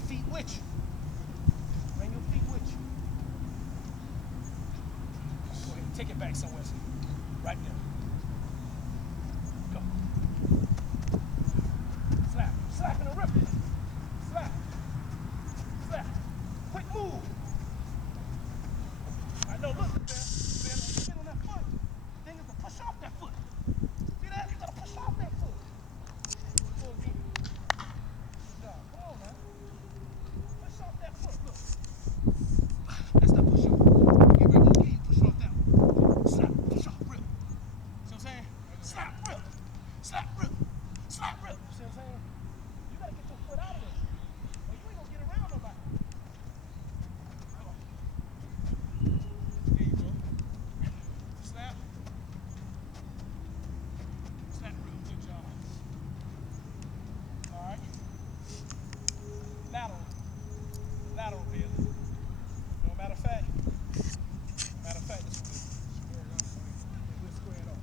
your feet with you. Bring your feet with you. Go ahead, take it back somewhere. Right there. Go. Slap. Slap in the rip. Slap. Slap. Quick move. I know, look, man. Spin on that foot. The thing is to push off that foot. See that? You gotta push off that foot. Go again. Good job. Come on, man. Push off that foot. Look. That's the push off. Get ready to go again. Push off that one. Slap. Push off. Rip. See what I'm saying? Slap. Rip. Slap. Rip. Slap. Rip. See what I'm saying? You gotta get your foot out of there. Or you ain't gonna get around nobody. There you go. Slap. Slap. Rip. Good job. All right. Lateral. Lateral, Bailey. No matter of fact, this we'll square it off.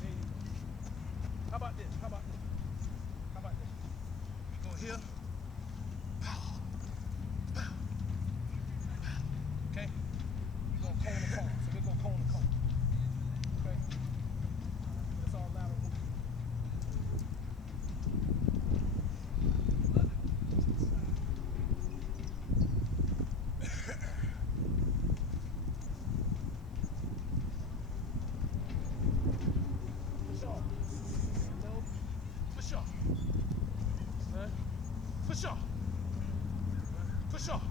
There you go. How about this? How about this? How about this? We go here. Pow. Pow. Okay? We're going cone to cone. So we're going cone to cone. Okay? That's all lateral movement. Push off. No. Push off. Push off. Push off.